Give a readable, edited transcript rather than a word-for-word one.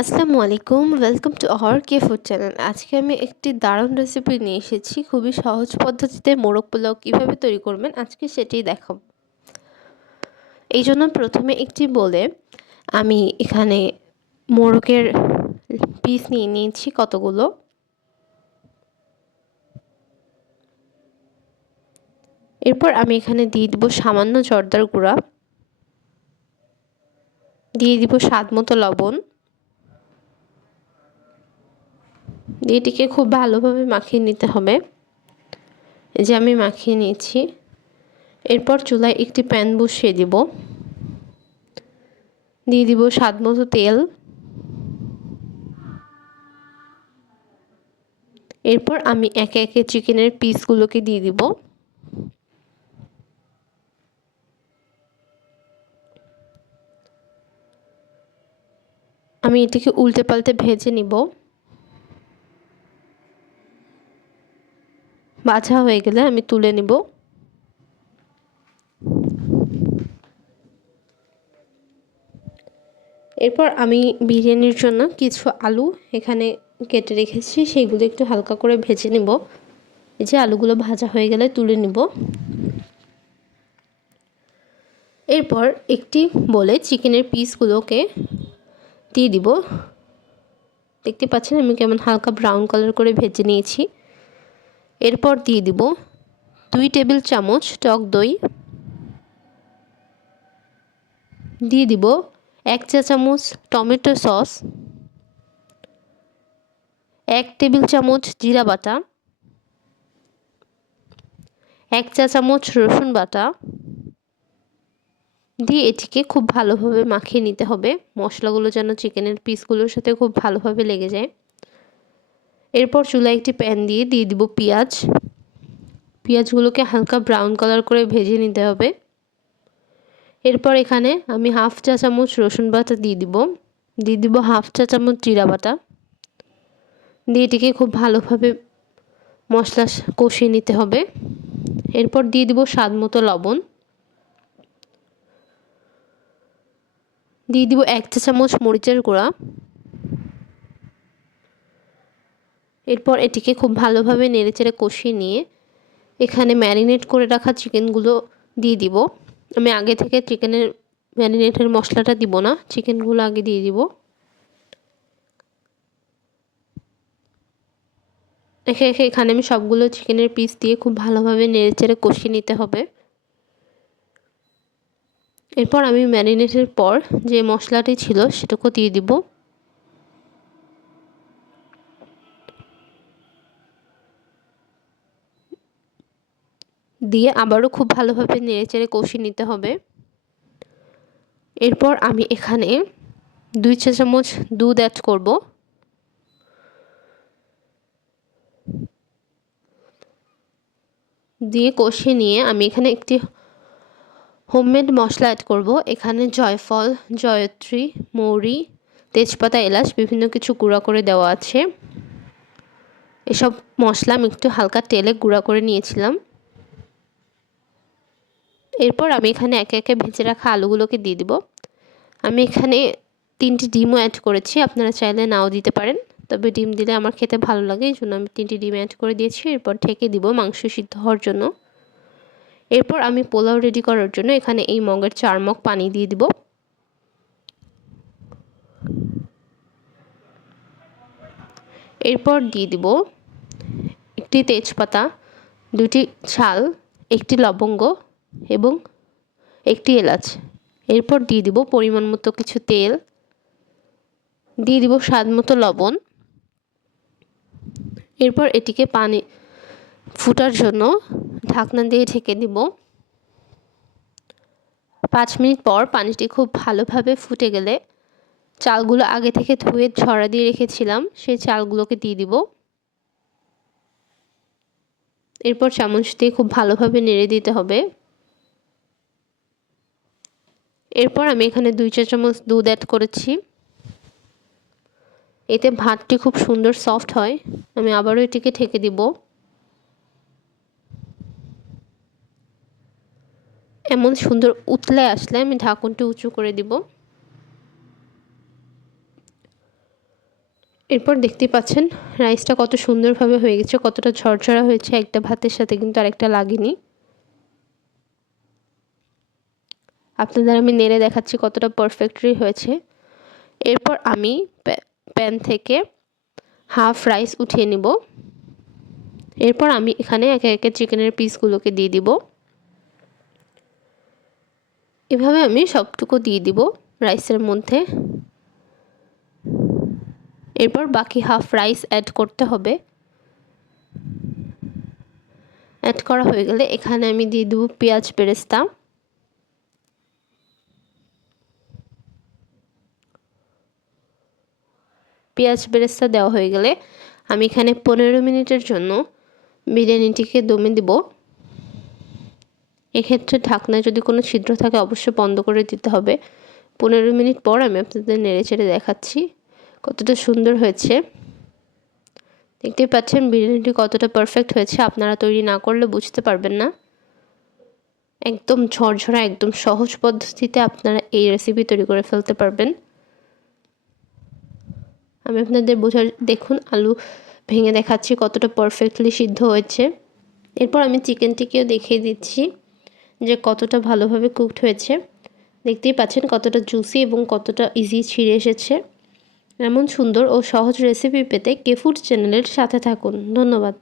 আসসালামু আলাইকুম, welcome to our K food channel. আজকে আমি একটি দারুণ রেসিপি নিয়ে এসেছি। খুবই সহজ পদ্ধতিতে মোরগ পোলাও কীভাবে তৈরি করবেন আজকে সেটাই দেখাবো। এই জন্য প্রথমে একটি বলে আমি এখানে মোরগের পিস নিয়ে নিয়েছি কতগুলো। এরপর আমি এখানে দিয়ে দিব সামান্য জর্দার গুঁড়া, দিয়ে দিব স্বাদ মতো লবণ, এটিকে খুব ভালোভাবে মাখিয়ে নিতে হবে। এই যে আমি মাখিয়ে নিয়েছি। এরপর চুলায় একটি প্যান বসিয়ে দিব, দিয়ে দিব স্বাদ মতো তেল। এরপর আমি একে একে চিকেনের পিসগুলোকে দিয়ে দিব। আমি এটিকে উল্টে পাল্টে ভেজে নিব। ভাজা হয়ে গেলে আমি তুলে নিব। এরপর আমি বিরিয়ানির জন্য কিছু আলু এখানে কেটে রেখেছি, সেগুলো একটু হালকা করে ভেজে নিব। এই যে আলুগুলো ভাজা হয়ে গেলে তুলে নিব। এরপর একটি বলে চিকেনের পিসগুলোকে দিয়ে দিব। দেখতে পাচ্ছেন আমি কেমন হালকা ব্রাউন কালার করে ভেজে নিয়েছি। এরপর দিয়ে দিব 2 টেবিল চামচ টক দই, দিয়ে দিব 1 চা চামচ টমেটো সস, 1 টেবিল চামচ জিরা বাটা, 1 চা চামচ রসুন বাটা দিয়ে এটিকে খুব ভালোভাবে মাখিয়ে নিতে হবে। মশলাগুলো যেন চিকেনের পিসগুলোর সাথে খুব ভালোভাবে লেগে যায়। এরপর চুলায় একটি প্যান দিয়ে দিব পেঁয়াজ। পেঁয়াজগুলোকে হালকা ব্রাউন কালার করে ভেজে নিতে হবে। এরপর এখানে আমি 1/2 চা চামচ রসুন বাটা দিয়ে দিব 1/2 চা চামচ জিরা বাটা দিয়ে এটিকে খুব ভালোভাবে মশলা কষিয়ে নিতে হবে। এরপর দিয়ে দিব স্বাদ মতো লবণ, দিয়ে দিব 1 চা চামচ মরিচের গুঁড়া। এরপর এটিকে খুব ভালোভাবে নেড়েচেড়ে কষিয়ে নিয়ে এখানে ম্যারিনেট করে রাখা চিকেনগুলো দিয়ে দিব। আমি আগে থেকে চিকেনের ম্যারিনেটের মশলাটা দিব না, চিকেনগুলো আগে দিয়ে দিব। একে একে এখানে আমি সবগুলো চিকেনের পিস দিয়ে খুব ভালোভাবে নেড়েচেড়ে কষিয়ে নিতে হবে। এরপর আমি ম্যারিনেটের পর যে মশলাটি ছিল সেটাকে দিয়ে দিব। দিয়ে আবারও খুব ভালোভাবে নেড়েচেড়ে কষিয়ে নিতে হবে। এরপর আমি এখানে 2 চা চামচ দুধ অ্যাড করব। দিয়ে কষিয়ে নিয়ে আমি এখানে একটি হোমমেড মশলা অ্যাড করব। এখানে জয়ফল, জয়ত্রী, মৌরি, তেজপাতা, এলাচ বিভিন্ন কিছু গুঁড়া করে দেওয়া আছে। এসব মশলা আমি একটু হালকা তেলে গুঁড়া করে নিয়েছিলাম। এরপর আমি এখানে একে একে ভেজে রাখা আলুগুলোকে দিয়ে দিব। আমি এখানে 3টি ডিমও অ্যাড করেছি, আপনারা চাইলে নাও দিতে পারেন, তবে ডিম দিলে আমার খেতে ভালো লাগে, এই জন্য আমি 3টি ডিম অ্যাড করে দিয়েছি। এরপর ঢেকে দিব মাংস সিদ্ধ হওয়ার জন্য। এরপর আমি পোলাও রেডি করার জন্য এখানে এই মগের 4 মগ পানি দিয়ে দিব। এরপর দিয়ে দিব একটি তেজপাতা, 2টি ছাল, 1টি লবঙ্গ এবং 1টি এলাচ। এরপর দিয়ে দিব পরিমাণ মতো কিছু তেল, দিয়ে দিব স্বাদ মতো লবণ। এরপর এটিকে পানি ফুটার জন্য ঢাকনা দিয়ে ঢেকে দিব। 5 মিনিট পর পানিটি খুব ভালোভাবে ফুটে গেলে চালগুলো আগে থেকে ধুয়ে ঝরা দিয়ে রেখেছিলাম, সেই চালগুলোকে দিয়ে দিব। এরপর চামচ দিয়ে খুব ভালোভাবে নেড়ে দিতে হবে। এরপর আমি এখানে 2 চা চামচ দুধ অ্যাড করেছি। এতে ভাতটি খুব সুন্দর সফট হয়। আমি আবারও এটিকে ঢেকে দিব। এমন সুন্দর উতলে আসলে আমি ঢাকনটি উঁচু করে দিব। এরপর দেখতেই পাচ্ছেন রাইসটা কত সুন্দরভাবে হয়ে গেছে, কতটা ঝরঝরা হয়েছে, একটা ভাতের সাথে কিন্তু আরেকটা লাগেনি। আপনাদের আমি নেড়ে দেখাচ্ছি কতটা পারফেক্টলি হয়েছে। এরপর আমি প্যান থেকে হাফ রাইস উঠিয়ে নিব। এরপর আমি এখানে একে একে চিকেনের পিসগুলোকে দিয়ে দিব। এভাবে আমি সবটুকু দিয়ে দিব রাইসের মধ্যে। এরপর বাকি হাফ রাইস অ্যাড করতে হবে। অ্যাড করা হয়ে গেলে এখানে আমি দিয়ে দেব পেঁয়াজ বেরেস্তা। পেঁয়াজ বেরেস্তা দেওয়া হয়ে গেলে আমি এখানে 15 মিনিটের জন্য বিরিয়ানিটিকে দমে দিব। এক্ষেত্রে ঢাকনায় যদি কোনো ছিদ্র থাকে অবশ্যই বন্ধ করে দিতে হবে। 15 মিনিট পর আমি আপনাদের নেড়েচেড়ে দেখাচ্ছি কতটা সুন্দর হয়েছে। দেখতেই পাচ্ছেন বিরিয়ানিটি কতটা পারফেক্ট হয়েছে, আপনারা তৈরি না করলে বুঝতে পারবেন না। একদম ঝরঝরা, একদম সহজ পদ্ধতিতে আপনারা এই রেসিপি তৈরি করে ফেলতে পারবেন। আমি আপনাদের দেখুন আলু ভেঙে দেখাচ্ছি কতটা পারফেক্টলি সিদ্ধ হয়েছে। এরপর আমি চিকেনটিকেও দেখিয়ে দিচ্ছি যে কতটা ভালোভাবে কুকড হয়েছে। দেখতেই পাচ্ছেন কতটা জুসি এবং কতটা ইজি ছিঁড়ে এসেছে। এমন সুন্দর ও সহজ রেসিপি পেতে কেফুড চ্যানেলের সাথে থাকুন। ধন্যবাদ।